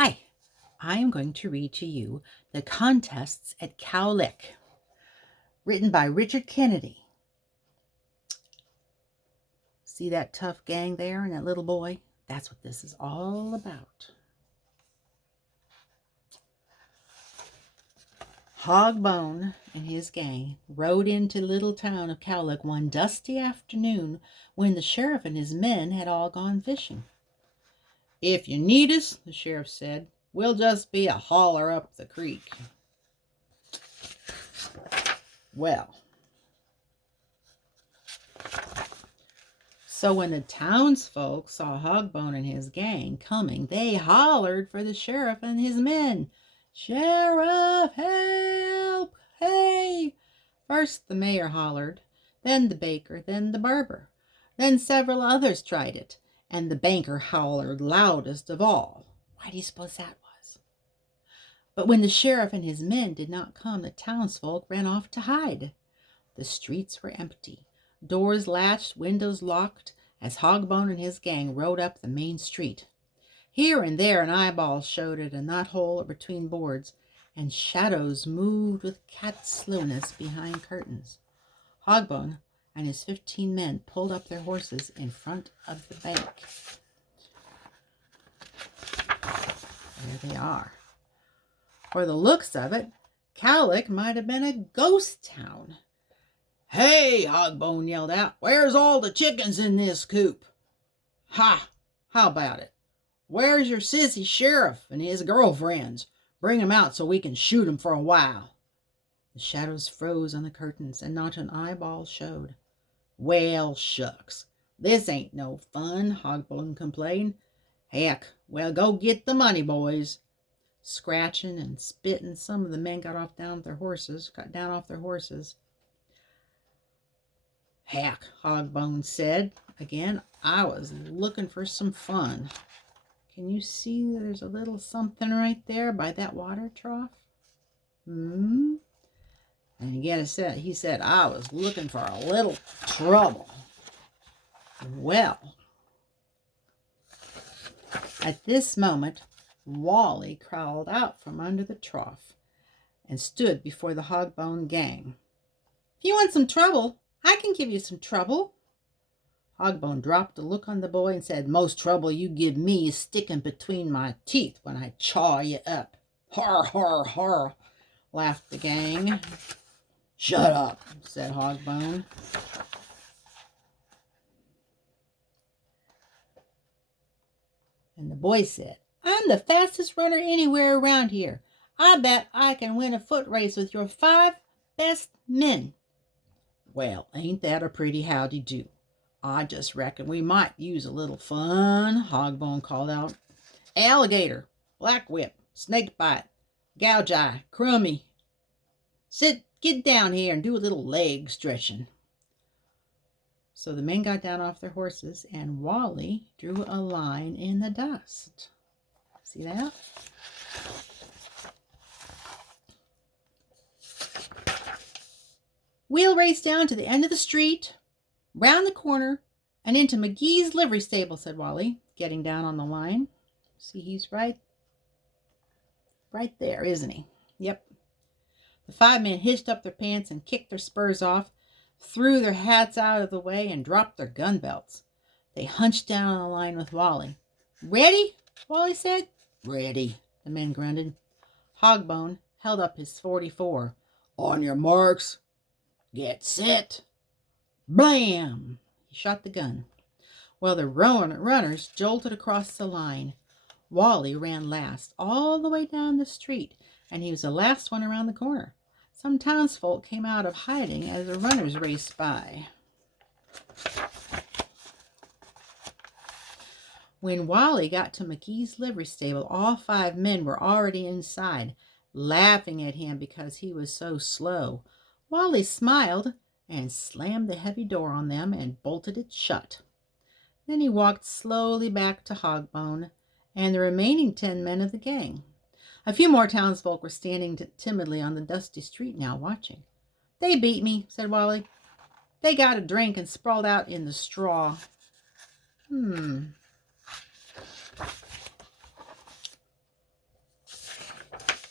Hi, I am going to read to you The Contests at Cowlick, written by Richard Kennedy. See that tough gang there and that little boy? That's what this is all about. Hogbone and his gang rode into the little town of Cowlick one dusty afternoon when the sheriff and his men had all gone fishing. "If you need us," the sheriff said, "we'll just be a holler up the creek." Well, so when the townsfolk saw Hogbone and his gang coming, they hollered for the sheriff and his men. "Sheriff, help! Hey!" First the mayor hollered, then the baker, then the barber. Then several others tried it, and the banker hollered loudest of all. Why do you suppose that was? But when the sheriff and his men did not come, the townsfolk ran off to hide. The streets were empty, doors latched, windows locked, as Hogbone and his gang rode up the main street. Here and there an eyeball showed at a knothole or between boards, and shadows moved with cat slowness behind curtains. Hogbone and his 15 men pulled up their horses in front of the bank. There they are. For the looks of it, Cowlick might have been a ghost town. "Hey!" Hogbone yelled out. "Where's all the chickens in this coop?" "Ha! How about it? Where's your sissy sheriff and his girlfriends? Bring 'em out so we can shoot 'em for a while." The shadows froze on the curtains, and not an eyeball showed. "Well, shucks, this ain't no fun," Hogbone complained. "Heck, well, go get the money, boys." Scratching and spitting, some of the men got down off their horses. "Heck," Hogbone said again, "I was looking for some fun. Can you see there's a little something right there by that water trough? And again he said, I was looking for a little trouble. Well, at this moment, Wally crawled out from under the trough and stood before the Hogbone gang. "If you want some trouble, I can give you some trouble." Hogbone dropped a look on the boy and said, "Most trouble you give me is sticking between my teeth when I chaw you up." "Har, har, har," laughed the gang. "Shut up," said Hogbone. And the boy said, "I'm the fastest runner anywhere around here. I bet I can win a foot race with your 5 best men." "Well, ain't that a pretty howdy-do? I just reckon we might use a little fun," Hogbone called out. "Alligator, black whip, snake bite, gouge eye, crummy. Get down here and do a little leg stretching." So the men got down off their horses, and Wally drew a line in the dust. See that? "We'll race down to the end of the street, round the corner, and into McGee's livery stable," said Wally, getting down on the line. See, he's right there, isn't he? Yep. The 5 men hitched up their pants and kicked their spurs off, threw their hats out of the way, and dropped their gun belts. They hunched down on the line with Wally. "Ready?" Wally said. "Ready," the men grunted. Hogbone held up his .44. "On your marks, get set, blam!" He shot the gun. Well, the runners jolted across the line. Wally ran last, all the way down the street, and he was the last one around the corner. Some townsfolk came out of hiding as the runners raced by. When Wally got to McGee's livery stable, all 5 men were already inside, laughing at him because he was so slow. Wally smiled and slammed the heavy door on them and bolted it shut. Then he walked slowly back to Hogbone and the remaining 10 men of the gang. A few more townsfolk were standing timidly on the dusty street now, watching. "They beat me," said Wally. "They got a drink and sprawled out in the straw."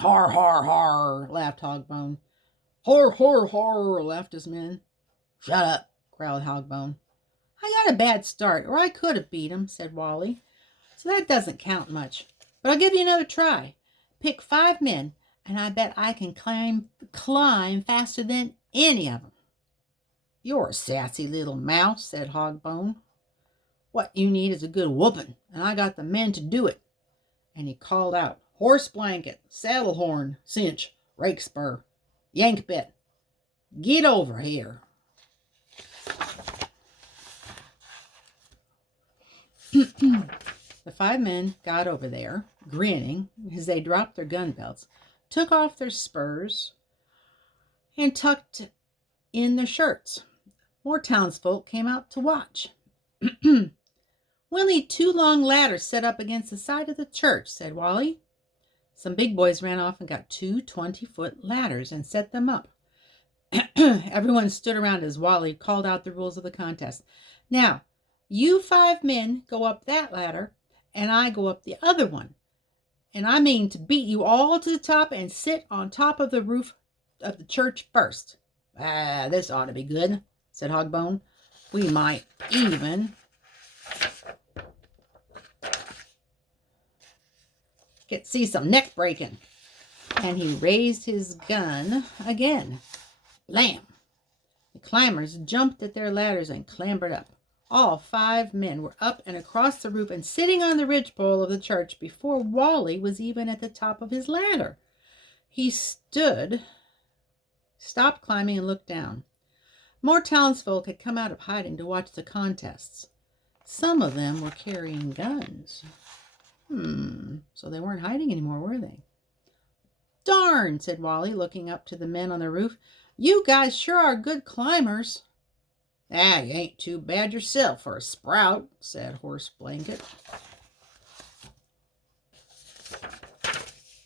Har, har, har, laughed Hogbone. Har, har, har, laughed his men. Shut up, growled Hogbone. I got a bad start, or I could have beat him, said Wally. So that doesn't count much. But I'll give you another try. Pick 5 men, and I bet I can climb faster than any of them. You're a sassy little mouse, said Hogbone. What you need is a good whooping, and I got the men to do it. And he called out, Horse blanket, saddle horn, cinch, rake spur, yank bit. Get over here. The 5 men got over there, grinning as they dropped their gun belts, took off their spurs, and tucked in their shirts. More townsfolk came out to watch. We'll need 2 long ladders set up against the side of the church, said Wally. Some big boys ran off and got 2 20-foot ladders and set them up. Everyone stood around as Wally called out the rules of the contest. Now, you 5 men go up that ladder, and I go up the other one. And I mean to beat you all to the top and sit on top of the roof of the church first. This ought to be good, said Hogbone. We might even see some neck breaking. And he raised his gun again. Blam! The climbers jumped at their ladders and clambered up. All 5 men were up and across the roof and sitting on the ridgepole of the church before Wally was even at the top of his ladder. He stopped climbing and looked down. More townsfolk had come out of hiding to watch the contests. Some of them were carrying guns. So they weren't hiding anymore, were they? Darn, said Wally, looking up to the men on the roof. You guys sure are good climbers. You ain't too bad yourself for a sprout, said Horse Blanket.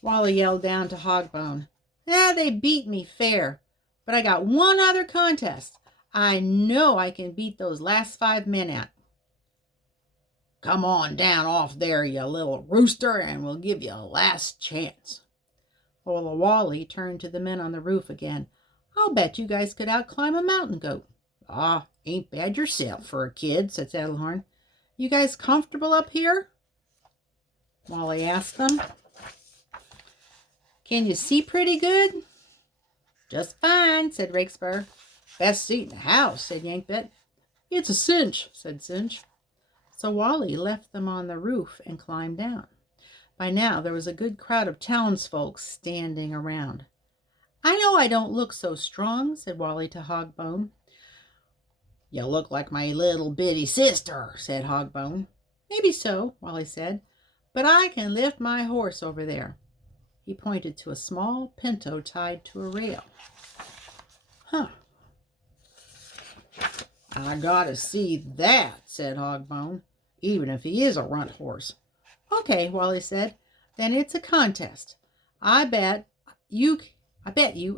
Wally yelled down to Hogbone. They beat me fair, but I got one other contest. I know I can beat those last 5 men at. Come on down off there, you little rooster, and we'll give you a last chance. Well, Wally turned to the men on the roof again. I'll bet you guys could outclimb a mountain goat. Ain't bad yourself for a kid, said Saddlehorn. You guys comfortable up here? Wally asked them. Can you see pretty good? Just fine, said Rakespur. Best seat in the house, said Yankbit. It's a cinch, said Cinch. So Wally left them on the roof and climbed down. By now there was a good crowd of townsfolk standing around. I know I don't look so strong, said Wally to Hogbone. You look like my little bitty sister, said Hogbone. Maybe so, Wally said, but I can lift my horse over there. He pointed to a small pinto tied to a rail. I gotta see that, said Hogbone, even if he is a runt horse. Okay, Wally said, then it's a contest. I bet you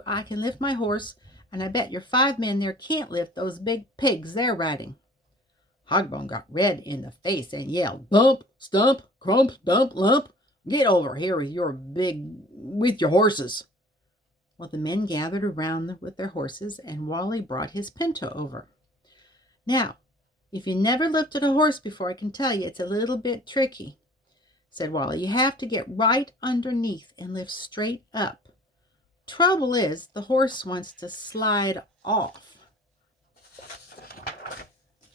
I can lift my horse, and I bet your 5 men there can't lift those big pigs they're riding. Hogbone got red in the face and yelled, Bump, stump, crump, dump, lump. Get over here with your horses. Well, the men gathered around with their horses, and Wally brought his pinto over. Now, if you never lifted a horse before, I can tell you it's a little bit tricky, said Wally. You have to get right underneath and lift straight up. Trouble is, the horse wants to slide off.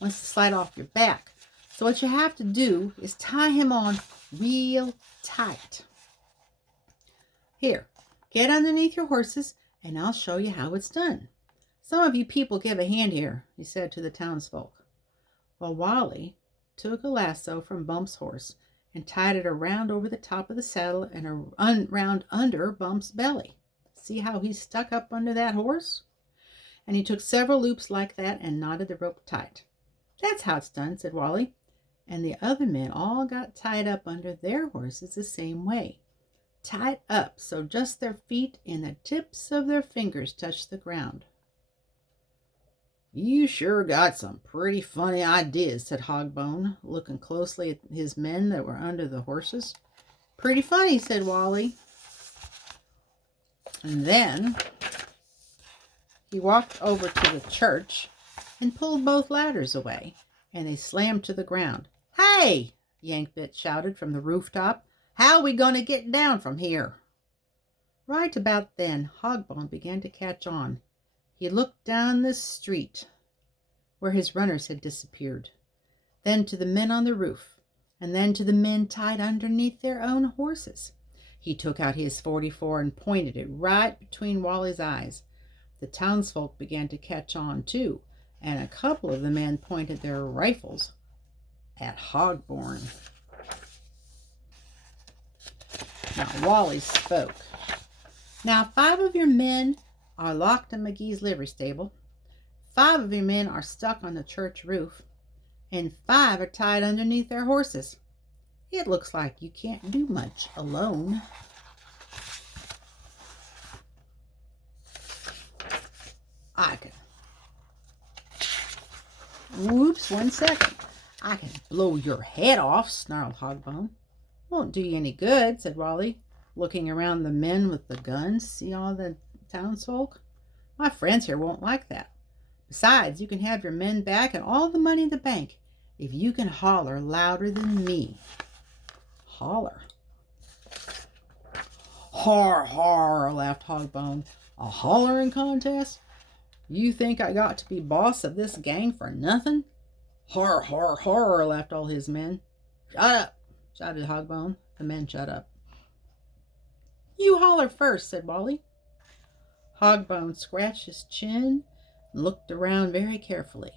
Wants to slide off your back. So what you have to do is tie him on real tight. Here, get underneath your horses, and I'll show you how it's done. Some of you people give a hand here, he said to the townsfolk. Well, Wally took a lasso from Bump's horse and tied it around over the top of the saddle and around under Bump's belly. See how he's stuck up under that horse? And he took several loops like that and knotted the rope tight. That's how it's done, said Wally. And the other men all got tied up under their horses the same way. Tied up so just their feet and the tips of their fingers touched the ground. You sure got some pretty funny ideas, said Hogbone, looking closely at his men that were under the horses. Pretty funny, said Wally. And then he walked over to the church and pulled both ladders away, and they slammed to the ground. "Hey!" Yankbit shouted from the rooftop. "How are we going to get down from here?" Right about then, Hogbone began to catch on. He looked down the street where his runners had disappeared, then to the men on the roof, and then to the men tied underneath their own horses. He took out his .44 and pointed it right between Wally's eyes. The townsfolk began to catch on too, and a couple of the men pointed their rifles at Hogbone. Now Wally spoke. "Now 5 of your men are locked in McGee's livery stable, 5 of your men are stuck on the church roof, and 5 are tied underneath their horses. It looks like you can't do much alone." I can... Whoops, 1 second. "I can blow your head off," snarled Hogbone. "Won't do you any good," said Wally, looking around the men with the guns. "See all the townsfolk? My friends here won't like that. Besides, you can have your men back and all the money in the bank if you can holler louder than me." "Holler?" "Har, har," laughed Hogbone. "A hollering contest? You think I got to be boss of this gang for nothing?" "Har, har, har," laughed all his men. "Shut up," shouted Hogbone. The men shut up. "You holler first," said Wally. Hogbone scratched his chin and looked around very carefully.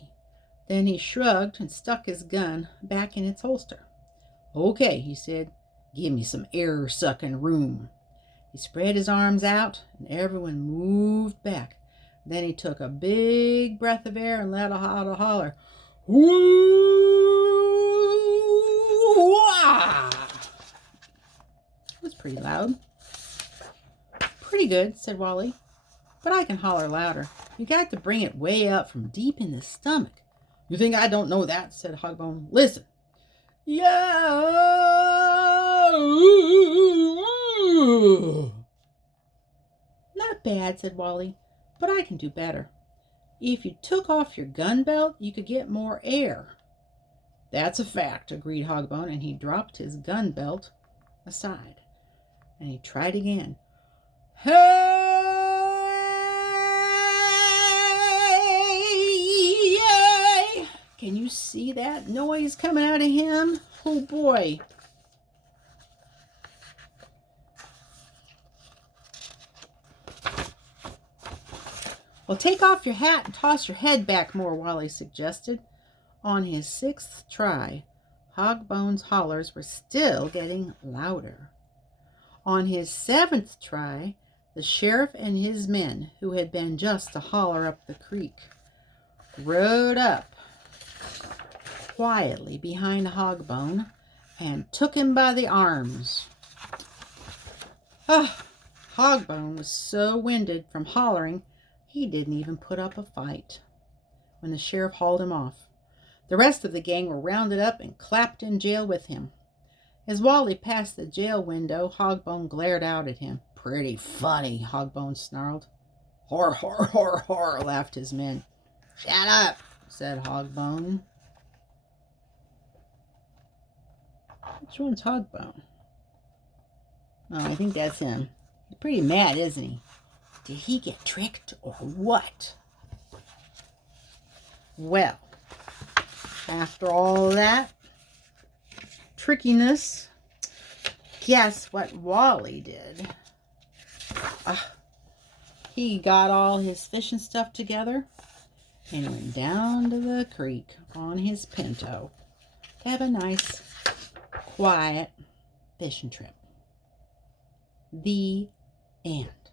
Then he shrugged and stuck his gun back in its holster. "Okay," he said, "give me some air-sucking room." He spread his arms out, and everyone moved back. Then he took a big breath of air and let out a holler. Woo-wah! It was pretty loud. "Pretty good," said Wally, "but I can holler louder. You got to bring it way up from deep in the stomach." "You think I don't know that?" said Hogbone. "Listen. Yeah. "Not bad," said Wally, "but I can do better. If you took off your gun belt, you could get more air." "That's a fact," agreed Hogbone, and he dropped his gun belt aside. And he tried again. "Hey! Yay!" Can you see that noise coming out of him? Oh boy. "Well, take off your hat and toss your head back more," Wally suggested. On his 6th try, Hogbone's hollers were still getting louder. On his 7th try, the sheriff and his men, who had been just to holler up the creek, rode up quietly behind Hogbone and took him by the arms. Hogbone was so winded from hollering, he didn't even put up a fight when the sheriff hauled him off. The rest of the gang were rounded up and clapped in jail with him. As Wally passed the jail window, Hogbone glared out at him. "Pretty funny," Hogbone snarled. "Hor, hor, hor, hor," laughed his men. "Shut up," said Hogbone. Which one's Hogbone? Oh, I think that's him. He's pretty mad, isn't he? Did he get tricked or what? Well, after all that trickiness, guess what Wally did? He got all his fishing stuff together and went down to the creek on his pinto to have a nice, quiet fishing trip. The end.